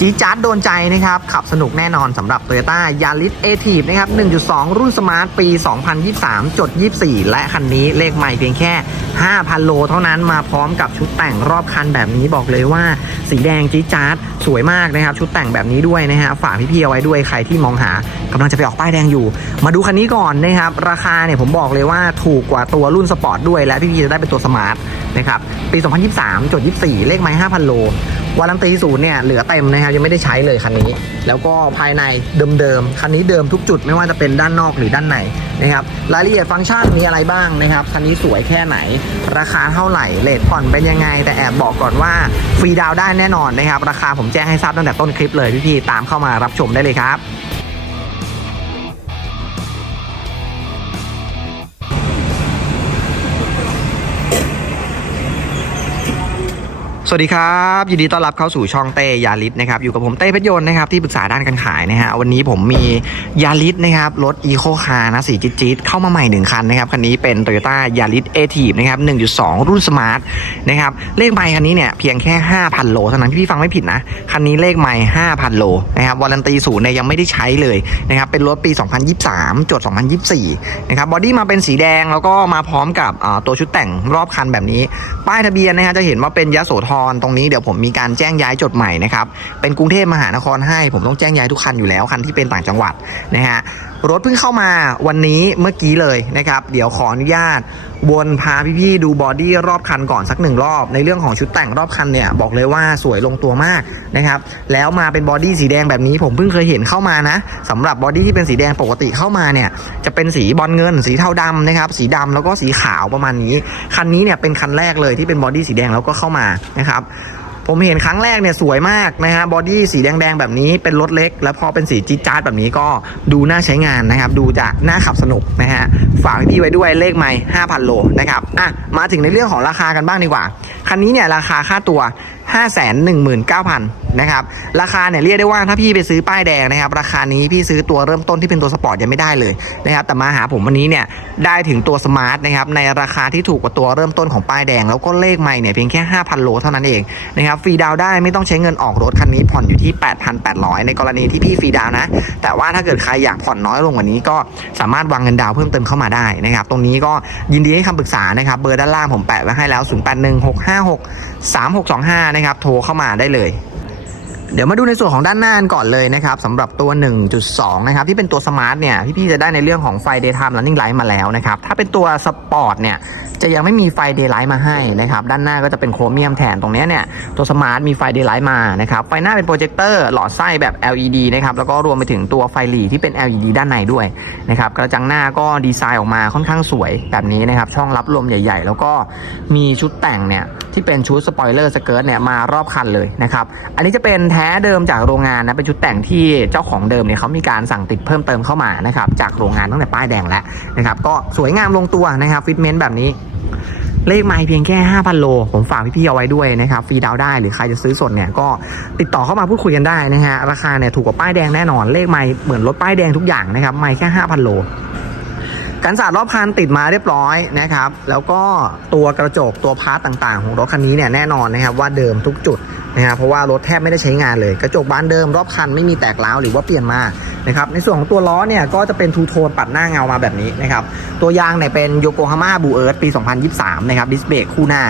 จีจาร์ดโดนใจนะครับ ขับสนุกแน่นอนสำหรับ Toyota Yaris a t i v นะครับ 1.2 รุ่นสมาร์ทปี 2023จด24 และคันนี้เลขใหม่เพียงแค่ 5,000 โลเท่านั้นมาพร้อมกับชุดแต่งรอบคันแบบนี้บอกเลยว่า สีแดงจีจาร์ดสวยมากนะครับ ชุดแต่งแบบนี้ด้วยนะฮะฝากพี่ๆเอาไว้ด้วยใครที่มองหากำลังจะไปออกป้ายแดงอยู่ มาดูคันนี้ก่อนนะครับ ราคาเนี่ยผมบอกเลยว่าถูกกว่าตัวรุ่นสปอร์ตด้วยและพี่ๆจะได้เป็นตัวสมาร์ทนะครับปี 2023จด24 เลขไม้5,000 โล วารันตีศูนย์เนี่ยเหลือเต็มนะครับยังไม่ได้ใช้เลยคันนี้ แล้วก็ภายในเดิมๆคันนี้เดิมทุกจุดไม่ว่าจะเป็นด้านนอกหรือด้านในนะครับรายละเอียดฟังก์ชันมีอะไรบ้างนะครับคันนี้สวยแค่ไหน ราคาเท่าไหร่เลทผ่อนเป็นยังไง แต่แอบบอกก่อนว่าฟรีดาวได้แน่นอนนะครับราคาผมแจ้งให้ทราบตั้งแต่ต้นคลิปเลยพี่ๆตามเข้ามารับชมได้เลยครับ วัสดีครับยินดีต้อนรับเข้าสู่ช่องเต้ยาริสนะครับอยู่กับผมเต้เพชรยนต์นะครับที่ปรึกษาด้านการขายนะฮะวันนี้ผมมียาริสนะครับรถอีโคคาร์นะสีจี๊ดๆเข้ามาใหม่หนึ่งคันนะครับคันนี้เป็น t o y ยต้ายาริสเอทีฟนะครับ1.2 รุ่นสมาร์ทนะครับเลขไมค์คันนี้เนี่ยเพียงแค่ 5,000 โลเท่านั้นพี่ๆฟังไม่ผิดนะคันนี้เลขไมค์5,000 โลนะครับวารันตีศูนย์เนี่ยยังไม่ได้ใช้เลยนะครับเป็นรถปี 2023 จด 2024 นะครับบอดี้มาเป็นสีแดงแล้วก็มาพร้อมกับตัวชุดแต่งรอบคันแบบนี้ ป้ายทะเบียนนะฮะจะเห็นว่าเป็นยโสธรตรงนี้เดี๋ยวผมมีการแจ้งย้ายจดใหม่นะครับเป็นกรุงเทพมหานครให้ผมต้องแจ้งย้ายทุกคันอยู่แล้วคันที่เป็นต่างจังหวัดนะฮะ รถเพิ่งเข้ามาวันนี้เมื่อกี้เลยนะครับ เดี๋ยวขออนุญาต วนพาพี่ๆดูบอดี้รอบคันก่อนสักหนึ่งรอบ ในเรื่องของชุดแต่งรอบคันเนี่ยบอกเลยว่าสวยลงตัวมากนะครับ แล้วมาเป็นบอดี้สีแดงแบบนี้ผมเพิ่งเคยเห็นเข้ามานะสำหรับบอดี้ที่เป็นสีแดงปกติเข้ามาเนี่ยจะเป็นสีบอลเงิน สีเทาดำนะครับสีดำแล้วก็สีขาวประมาณนี้ คันนี้เนี่ยเป็นคันแรกเลยที่เป็นบอดี้สีแดงแล้วก็เข้ามานะครับ ผมเห็นครั้งแรกเนี่ยสวยมากนะฮะบอดี้สีแดงๆแบบนี้เป็นรถเล็ก แล้วพอเป็นสีจี๊ดจ๊าดแบบนี้ก็ดูน่าใช้งานนะครับ ดูจะน่าขับสนุกนะฮะฝากพี่ไว้ด้วยเลขไม่5,000 โลนะครับอะมาถึงในเรื่องของราคากันบ้างดีกว่า คันนี้เนี่ยราคาค่าตัว519,000นะครับราคาเนี่ยเรียกได้ว่าถ้าพี่ไปซื้อป้ายแดงนะครับราคานี้พี่ซื้อตัวเริ่มต้นที่เป็นตัวสปอร์ตยังไม่ได้เลยนะครับแต่มาหาผมวันนี้เนี่ยได้ถึงตัวสมาร์ทนะครับในราคาที่ถูกกว่าตัวเริ่มต้นของป้ายแดง แล้วก็เลขไม่เนี่ยเพียงแค่ 5,000 โลเท่านั้นเองนะครับฟรีดาวได้ไม่ต้องใช้เงินออกรถคันนี้ผ่อนอยู่ที่ 8,800 ในกรณีที่พี่ฟรีดาวนะแต่ว่าถ้าเกิดใครอยากผ่อนน้อยลงกว่านี้ ก็สามารถวางเงินดาวเพิ่มเติมเข้ามาได้นะครับตรงนี้ก็ยินดีให้คำปรึกษานะครับเบอร์ด้านล่างผมแปะไว้ให้แล้ว 0816563625นะครับ โทรเข้ามาได้เลย เดี๋ยวมาดูในส่วนของด้านหน้ากันก่อนเลยนะครับสำหรับตัว 1.2 นะครับ ที่เป็นตัวสมาร์ทเนี่ยพี่ๆจะได้ในเรื่องของไฟ daytime running light มาแล้วนะครับ ถ้าเป็นตัวสปอร์ตเนี่ยจะยังไม่มีไฟ daylight มาให้นะครับ ด้านหน้าก็จะเป็นโครเมียมแทนตรงนี้เนี่ยตัวสมาร์ทมีไฟ daylight มานะครับ ไฟหน้าเป็นโปรเจคเตอร์หลอดไส้แบบ LED นะครับแล้วก็รวมไปถึงตัวไฟหลีที่เป็น LED ด้านในด้วยนะครับกระจังหน้าก็ดีไซน์ออกมาค่อนข้างสวยแบบนี้นะครับช่องรับลมใหญ่ๆ แล้วก็มีชุดแต่งเนี่ยที่เป็นชุดสปอยเลอร์สเกิร์ตเนี่ยมารอบคันเลยนะครับอันนี้จะเป็นแทเดิมจากโรงงานนะเป็นชุดแต่งที่เจ้าของเดิมเนี่ยเขามีการสั่งติดเพิ่มเติมเข้ามานะครับจากโรงงานตั้งแต่ป้ายแดงแล้วนะครับก็สวยงามลงตัวนะครับฟิตเมนต์แบบนี้เลขไมล์เพียงแค่ 5,000 โล ผมฝากพี่ๆเอาไว้ด้วยนะครับ ฟรีดาวได้หรือใครจะซื้อสดเนี่ยก็ติดต่อเข้ามาพูดคุยกันได้นะฮะ ราคาเนี่ยถูกกว่าป้ายแดงแน่นอน เลขไมล์เหมือนรถป้ายแดงทุกอย่างนะครับ ไมล์แค่ 5,000 โล กันสาดรอบคันติดมาเรียบร้อยนะครับ แล้วก็ตัวกระจกตัวพาร์ตต่างๆ ของรถคันนี้เนี่ยแน่นอนนะครับว่าเดิมทุกจุด นะครับเพราะว่ารถแทบไม่ได้ใช้งานเลย กระจกบานเดิมรอบคันไม่มีแตกร้าวหรือว่าเปลี่ยนมานะครับในส่วนของตัวล้อเนี่ยก็จะเป็นทูโทนปัดหน้าเงามาแบบนี้นะครับตัวยางเนี่ยเป็นโยโกฮาม่าบูเอิร์ปี 2023 นะครับดิสเบรกคู่หน้า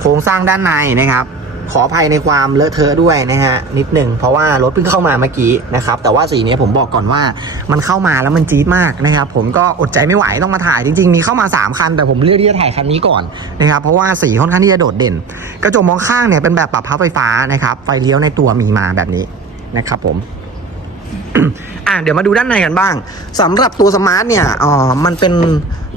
โครงสร้างด้านในนะครับ ขออภัยในความเลอะเทอะด้วยนะฮะนิดหนึ่งเพราะว่ารถเพิ่งเข้ามาเมื่อกี้นะครับแต่ว่าสีนี้ผมบอกก่อนว่ามันเข้ามาแล้วมันจี๊ดมากนะครับผมก็อดใจไม่ไหวต้องมาถ่ายจริงๆ มีเข้ามา 3 คัน แต่ผมเลือกที่จะถ่ายคันนี้ก่อนนะครับเพราะว่าสีค่อนข้างที่จะโดดเด่น กระจกมองข้างเนี่ยเป็นแบบปรับพับไฟฟ้านะครับไฟเลี้ยวในตัวมีมาแบบนี้นะครับผมอะเดี๋ยวมาดูด้านในกันบ้างสำหรับตัวสมาร์ทเนี่ยอ๋อมันเป็น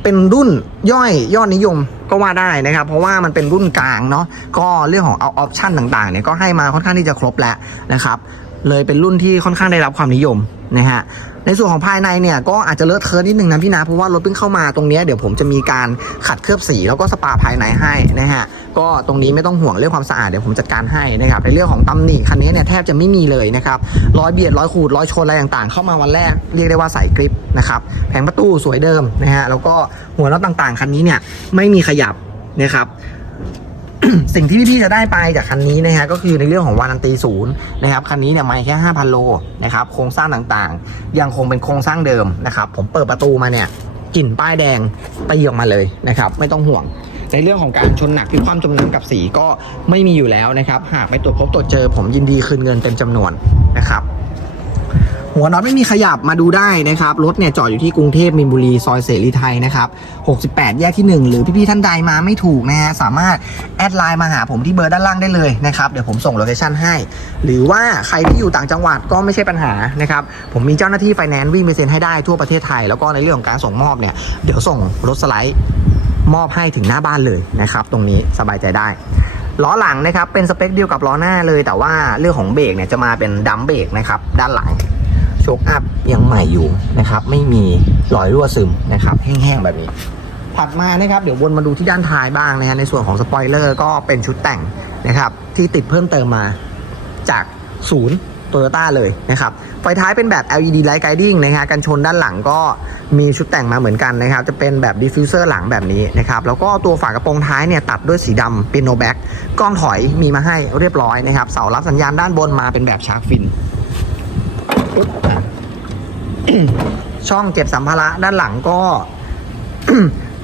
เป็นรุ่นย่อยยอดนิยมก็ว่าได้นะครับ เพราะว่ามันเป็นรุ่นกลางเนาะก็เรื่องของเอาออปชันต่างๆเนี่ยก็ให้มาค่อนข้างที่จะครบแล้วนะครับเลยเป็นรุ่นที่ค่อนข้างได้รับความนิยมนะฮะ ในส่วนของภายในเนี่ยก็อาจจะเลอะเทอะนิดนึงนะพี่นะเพราะว่ารถเพิ่งเข้ามาตรงนี้เดี๋ยวผมจะมีการขัดเคลือบสีแล้วก็สปาภายในให้นะฮะก็ตรงนี้ไม่ต้องห่วงเรื่องความสะอาดเดี๋ยวผมจัดการให้นะครับในเรื่องของตำหนิคันนี้เนี่ยแทบจะไม่มีเลยนะครับร้อยเบียดร้อยขูดร้อยชนอะไรต่างๆ เข้ามาวันแรกเรียกได้ว่าใส่กริปนะครับแผงประตูสวยเดิมนะฮะแล้วก็หัวน็อตต่างๆ คันนี้เนี่ยไม่มีขยับนะครับ สิ่งที่พี่ๆจะได้ไปจากคันนี้นะฮะก็คือในเรื่องของวารันตีศูนย์นะครับคันนี้เนี่ยไม่แค่ 5,000 โลนะครับโครงสร้างต่างๆ ยังคงเป็นโครงสร้างเดิมนะครับผมเปิดประตูมาเนี่ยกลิ่นป้ายแดงตีออกมาเลยนะครับไม่ต้องห่วงในเรื่องของการชนหนักที่ความจมน้ำกับสีก็ไม่มีอยู่แล้วนะครับ หากไปตรวจพบตรวจเจอผมยินดีคืนเงินเต็มจำนวนนะครับ หัวน็อตไม่มีขยับมาดูได้นะครับ รถเนี่ยจอดอยู่ที่กรุงเทพมินบุรีซอยเสรีไทยนะครับ 68 แยกที่ 1 หรือพี่ๆท่านใดมาไม่ถูกนะฮะสามารถแอดไลน์มาหาผมที่เบอร์ด้านล่างได้เลยนะครับ เดี๋ยวผมส่งโลเคชั่นให้ หรือว่าใครที่อยู่ต่างจังหวัดก็ไม่ใช่ปัญหานะครับ ผมมีเจ้าหน้าที่ไฟแนนซ์วิ่งไปเซ็นให้ได้ทั่วประเทศไทย แล้วก็ในเรื่องของการส่งมอบเนี่ยเดี๋ยวส่งรถสไลด์มอบให้ถึงหน้าบ้านเลยนะครับตรงนี้สบายใจได้ล้อหลังนะครับเป็นสเปคเดียวกับล้อหน้าเลย แต่ว่าเรื่องของเบรกเนี่ยจะมาเป็นดัมเบรกนะครับด้านหลัง โชคอัพยังใหม่อยู่นะครับ ไม่มีรอยรั่วซึมนะครับ แห้งๆแบบนี้ ถัดมานะครับเดี๋ยววนมาดูที่ด้านท้ายบ้างนะฮะในส่วนของสปอยเลอร์ก็เป็นชุดแต่งนะครับ ที่ติดเพิ่มเติมมาจากศูนย์โตโยต้าเลยนะครับ ไฟท้ายเป็นแบบ LED Light Guiding นะฮะกันชนด้านหลังก็มีชุดแต่งมาเหมือนกันนะครับ จะเป็นแบบดิฟฟิวเซอร์หลังแบบนี้นะครับ แล้วก็ตัวฝากระโปรงท้ายเนี่ยตัดด้วยสีดำเป็นโนแบ็กกล้องถอยมีมาให้เรียบร้อยนะครับ เสารับสัญญาณด้านบนมาเป็นแบบชาร์กฟิน ปุ๊บช่องเก็บสัมภาระด้านหลังก็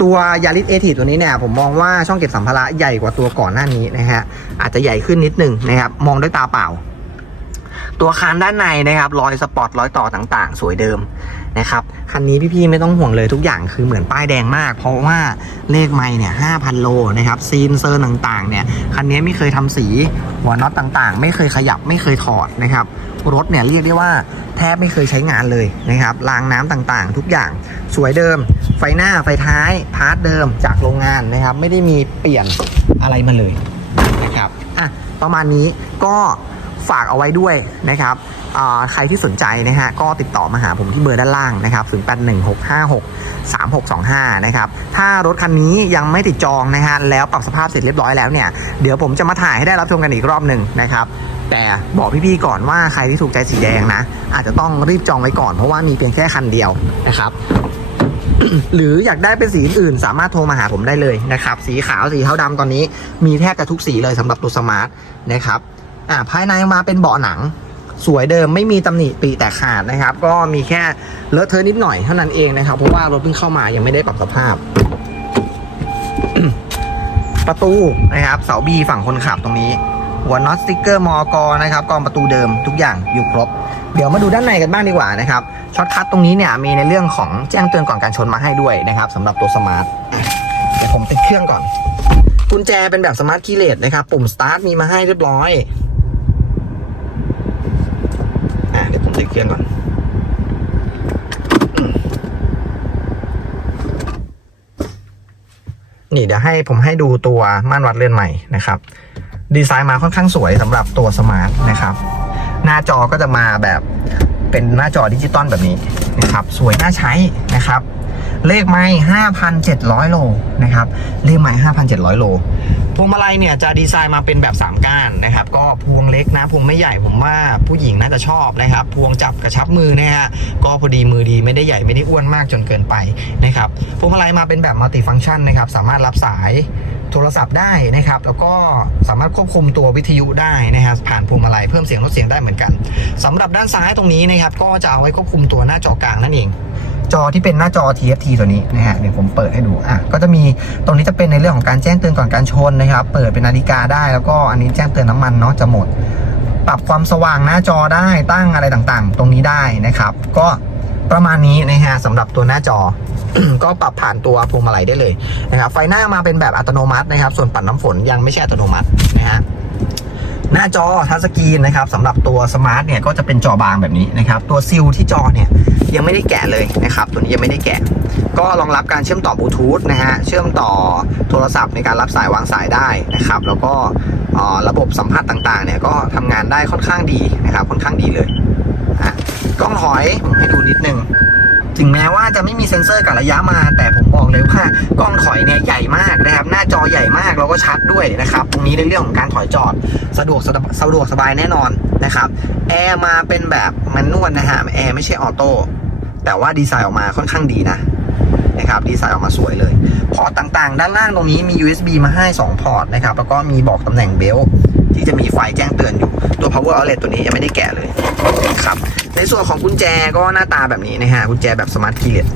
ตัวยาริสเอทีตัวนี้เนี่ยผมมองว่าช่องเก็บสัมภาระใหญ่กว่าตัวก่อนหน้านี้นะฮะอาจจะใหญ่ขึ้นนิดหนึ่งนะครับ มองด้วยตาเปล่า ตัวคานด้านในนะครับ รอยสปอตรอยต่อต่างๆ สวยเดิมนะครับ คันนี้พี่ๆไม่ต้องห่วงเลยทุกอย่างคือเหมือนป้ายแดงมาก เพราะว่าเลขไม่เนี่ย5,000โลนะครับซีนเซอร์ต่างๆเนี่ยคันนี้ไม่เคยทำสีหัวน็อตต่างๆ ไม่เคยขยับไม่เคยถอดนะครับรถเนี่ยเรียกได้ว่าแทบไม่เคยใช้งานเลยนะครับรางน้ำต่างๆ ทุกอย่างสวยเดิม ไฟหน้าไฟท้ายพาร์ทเดิมจากโรงงานนะครับ ไม่ได้มีเปลี่ยนอะไรมาเลยนะครับอะประมาณนี้ก็ฝากเอาไว้ด้วยนะครับ ใครที่สนใจนะฮะก็ติดต่อมาหาผมที่เบอร์ด้านล่างนะครับ0 8 1 6 5 6 3 6 2 5 นะครับ ถ้ารถคันนี้ยังไม่ติดจองนะฮะแล้วปรับสภาพเสร็จเรียบร้อยแล้วเนี่ย เดี๋ยวผมจะมาถ่ายให้ได้รับชมกันอีกรอบหนึ่งนะครับแต่บอกพี่ๆก่อนว่าใครที่ถูกใจสีแดงนะ อาจจะต้องรีบจองไว้ก่อนเพราะว่ามีเพียงแค่คันเดียวนะครับหรืออยากได้เป็นสีอื่นสามารถโทรมาหาผมได้เลยนะครับ สีขาวสีเทาดำตอนนี้มีแทบจะทุกสีเลยสำหรับตัวสมาร์ทนะครับอ่าภายในมาเป็นเบาะหนัง สวยเดิมไม่มีตำหนิปีแตกขาดนะครับ ก็มีแค่เลอะเทอะนิดหน่อยเท่านั้นเองนะครับ เพราะว่ารถเพิ่งเข้ามายังไม่ได้ปรับสภาพ ประตูนะครับ เสาบีฝั่งคนขับตรงนี้ หัวน็อตสติ๊กเกอร์มอกอนะครับกองประตูเดิมทุกอย่างอยู่ครบ เดี๋ยวมาดูด้านในกันบ้างดีกว่านะครับช็อตคัทตรงนี้เนี่ยมีในเรื่องของแจ้งเตือนก่อนการชนมาให้ด้วยนะครับสำหรับตัวสมาร์ทอะเดี๋ยวผมติดเครื่องก่อนกุญแจเป็นแบบสมาร์ทคีย์เลสนะครับ ปุ่มสตาร์ทมีมาให้เรียบร้อยอะเดี๋ ยงก่อนนี่เดี๋ยวให้ผมให้ดูตัวม่านวัดเลื่อนใหม่นะครับ ดีไซน์มาค่อนข้างสวยสำหรับตัวสมาร์ทนะครับ หน้าจอก็จะมาแบบเป็นหน้าจอดิจิตอลแบบนี้นะครับ สวยน่าใช้นะครับ เลขไม้5,700 โลนะครับ เลขไม้5,700 โล พวงมาลัยเนี่ยจะดีไซน์มาเป็นแบบ 3 ก้านนะครับ ก็พวงเล็กนะ พวงไม่ใหญ่ผมว่าผู้หญิงน่าจะชอบนะครับ พวงจับกระชับมือนะฮะ ก็พอดีมือดีไม่ได้ใหญ่ไม่ได้อ้วนมากจนเกินไปนะครับ พวงมาลัยมาเป็นแบบมัลติฟัง c t ชันนะครับ สามารถรับสายโทรศัพท์ได้นะครับ แล้วก็สามารถควบคุมตัววิทยุได้นะครับผ่านพวงมาลัยเพิ่มเสียงลดเสียงได้เหมือนกันสำหรับด้านซ้ายตรงนี้นะครับ ก็จะเอาไว้ควบคุมตัวหน้าจอกลางนั่นเอง จอที่เป็นหน้าจอ TFT ตัวนี้นะฮะเดี๋ยวผมเปิดให้ดูอะก็จะมีตรงนี้จะเป็นในเรื่องของการแจ้งเตือนก่อนการชนนะครับ เปิดเป็นนาฬิกาได้แล้วก็อันนี้แจ้งเตือนน้ำมันเนาะจะหมด ปรับความสว่างหน้าจอได้ตั้งอะไรต่างๆ ตรงนี้ได้นะครับ ก็ประมาณนี้นะฮะสำหรับตัวหน้าจอ ก็ปรับผ่านตัวพวงมาลัยได้เลยนะครับไฟหน้ามาเป็นแบบอัตโนมัตินะครับ ส่วนปัดน้ำฝนยังไม่ใช่อัตโนมัตินะฮะ หน้าจอทัชสกรีนนะครับสำหรับตัวสมาร์ทเนี่ยก็จะเป็นจอบางแบบนี้นะครับตัวซิลที่จอเนี่ยยังไม่ได้แกะเลยนะครับตัวนี้ยังไม่ได้แกะ ก็รองรับการเชื่อมต่อบลูทูธนะฮะเชื่อมต่อโทรศัพท์ในการรับสายวางสายได้นะครับแล้วก็ระบบสัมผัสต่างๆเนี่ยก็ทำงานได้ค่อนข้างดีนะครับค่อนข้างดีเลยกล้องถอยผมให้ดูนิดนึง ถึงแม้ว่าจะไม่มีเซ็นเซอร์กับระยะมา แต่ผมบอกเลยว่ากล้องถอยเนี่ยใหญ่มากนะครับ หน้าจอใหญ่มากแล้วก็ชัดด้วยนะครับ ตรงนี้ในเรื่องของการถอยจอดสะดวกสะดวกสบายแน่นอนนะครับ แอร์มาเป็นแบบแมนนวลนะฮะ แอร์ไม่ใช่ออโต้ แต่ว่าดีไซน์ออกมาค่อนข้างดีนะนะครับดีไซน์ออกมาสวยเลย พอร์ตต่างๆ ด้านล่างตรงนี้มี USB มาให้ 2 พอร์ตนะครับ แล้วก็มีบอกตำแหน่งเบลต์ที่จะมีไฟแจ้งเตือนอยู่ ตัว power outlet ตัวนี้ยังไม่ได้แกะเลยครับ ในส่วนของกุญแจก็หน้าตาแบบนี้นะฮะกุญแจแบบสมาร์ทคีย์เลส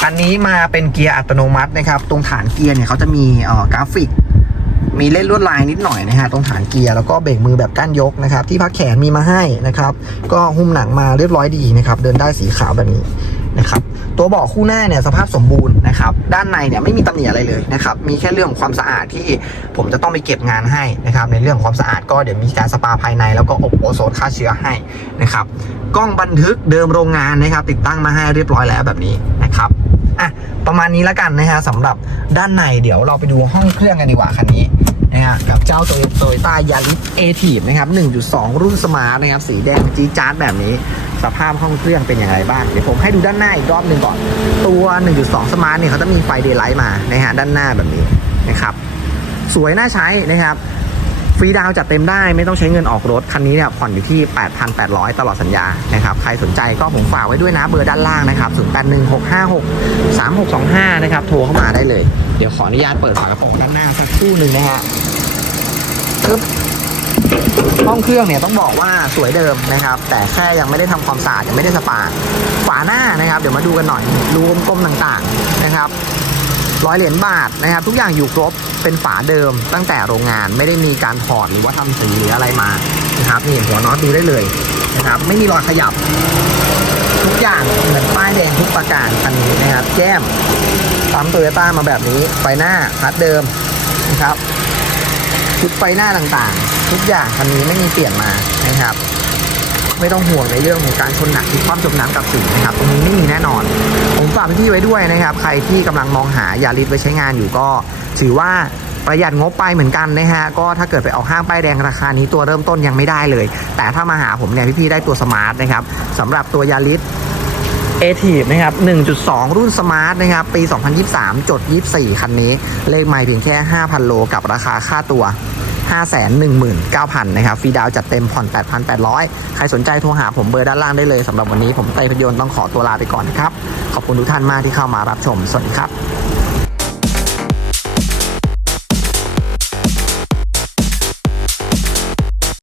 คันนี้มาเป็นเกียร์อัตโนมัตินะครับ ตรงฐานเกียร์เนี่ยเขาจะมีเอ่อกราฟิก มีเล่นลวดลายนิดหน่อยนะฮะตรงฐานเกียร์แล้วก็เบรกมือแบบก้านยกนะครับ ที่พักแขนมีมาให้นะครับ ก็หุ้มหนังมาเรียบร้อยดีนะครับ เดินได้สีขาวแบบนี้ นะครับตัวเบาะคู่หน้าเนี่ยสภาพสมบูรณ์นะครับด้านในเนี่ยไม่มีตำหนิอะไรเลยนะครับมีแค่เรื่องของความสะอาดที่ผมจะต้องไปเก็บงานให้นะครับในเรื่องของความสะอาดก็เดี๋ยวมีการสปาภายใน แล้วก็อบโอโซนฆ่าเชื้อให้นะครับกล้องบันทึกเดิมโรงงานนะครับติดตั้งมาให้เรียบร้อยแล้วแบบนี้นะครับอะประมาณนี้แล้วกันนะฮะสำหรับด้านในเดี๋ยวเราไปดูห้องเครื่องกันดีกว่าคันนี้นะฮะกับเจ้าโตโยต้ายาริสเอทีฟนะครับ 1.2 รุ่นสมาร์ทนะครับ สีแดงจี๊ดจ๊าดแบบนี้ สภาพห้องเครื่องเป็นอย่างไรบ้าง เดี๋ยวผมให้ดูด้านหน้าอีกรอบหนึ่งก่อน ตัว 1.2สมาร์ทเนี่ยเขาจะมีไฟเดย์ไลท์มานะฮะด้านหน้าแบบนี้นะครับสวยน่าใช้นะครับฟรีดาวน์จัดเต็มได้ไม่ต้องใช้เงินออกรถ คันนี้เนี่ยผ่อนอยู่ที่ 8,800 ตลอดสัญญานะครับใครสนใจก็ผมฝากไว้ด้วยนะเบอร์ด้านล่างนะครับ0816563625นะครับ โทรเข้ามาได้เลย เดี๋ยวขออนุญาตเปิดฝากระโปรงด้านหน้าสักครู่หนึ่งนะฮะปึ๊บ ห้องเครื่องเนี่ยต้องบอกว่าสวยเดิมนะครับ แต่แค่ยังไม่ได้ทำความสะอาดยังไม่ได้สปาฝาหน้านะครับ เดี๋ยวมาดูกันหน่อยรูกลมๆต่างๆนะครับร้อยเหรียญบาทนะครับ ทุกอย่างอยู่ครบเป็นฝาเดิม ตั้งแต่โรงงานไม่ได้มีการถอดหรือว่าทำสีหรืออะไรมานะครับนี่หัวน็อตดูได้เลยนะครับ ไม่มีรอยขยับ ทุกอย่างเหมือนป้ายแดงทุกประการคันนี้นะครับ แก้มปั๊มโตโยต้ามาแบบนี้ไฟหน้าคัดเดิมนะครับ ชุดไฟหน้าต่างๆ ทุกอย่างคันนี้ไม่มีเปลี่ยนมานะครับ ไม่ต้องห่วงในเรื่องของการชนหนักที่ความจมน้ำกับสีนะครับตรงนี้ไม่มีแน่นอน ผมฝากพี่ๆไว้ด้วยนะครับ ใครที่กำลังมองหายาริสไว้ใช้งานอยู่ก็ ถือว่าประหยัดงบไปเหมือนกันนะฮะ ก็ถ้าเกิดไปเอาห้างป้ายแดงราคานี้ตัวเริ่มต้นยังไม่ได้เลย แต่ถ้ามาหาผมเนี่ยพี่ๆได้ตัวสมาร์ทนะครับสำหรับตัวยาริส เอทีฟนะครับ 1.2 รุ่นสมาร์ทนะครับ ปี 2023 จด 24 คันนี้ เลขไม่เพียงแค่ 5,000 โลกับราคาค่าตัว 519,000 นะครับ ฟรีดาวน์จัดเต็มผ่อน 8,800 ใครสนใจโทรหาผมเบอร์ด้านล่างได้เลยสำหรับวันนี้ผมเต้ยพยนต์ต้องขอตัวลาไปก่อนนะครับ ขอบคุณทุกท่านมากที่เข้ามารับชม สวัสดีครับ